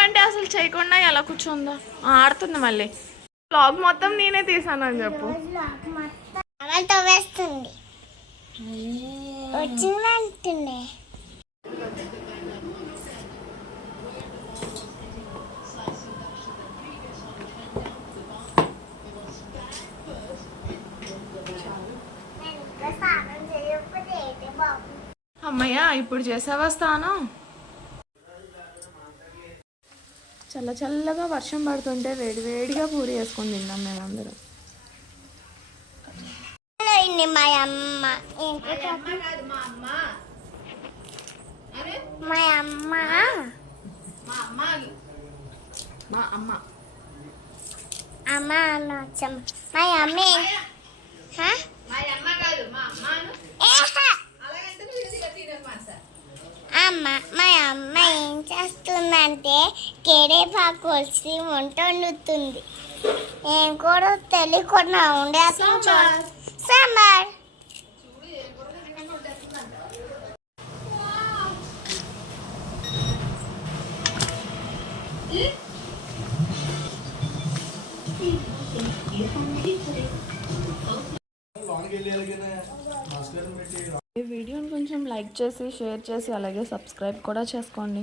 చేయమంటే అసలు చేయకుండా ఎలా కూర్చుందా ఆడుతుంది మళ్ళీ బ్లాగ్ మొత్తం నేనే తీసానని చెప్పు వేస్తుంది వచ్చిందంటుంది అమ్మయ్య ఇప్పుడు చేసావా స్నానం చల్ల చల్లగా వర్షం పడుతుంటే వేడి వేడిగా పూరి వేసుకొని తిన్నాం మేమందరం మా అమ్మ మా అమ్మ మా అమ్మ అమ్మ అనొచ్చాం మా అమ్మ అమ్మ మా అమ్మ ఏం చేస్తుందంటే కరివేపాకు వచ్చి వంట వండుతుంది ఏం కూడా తెలియకుండా ఉండే సాంబార్ ఈ వీడియోని కొంచెం లైక్ చేసి షేర్ చేసి అలాగే సబ్స్క్రైబ్ కూడా చేసుకోండి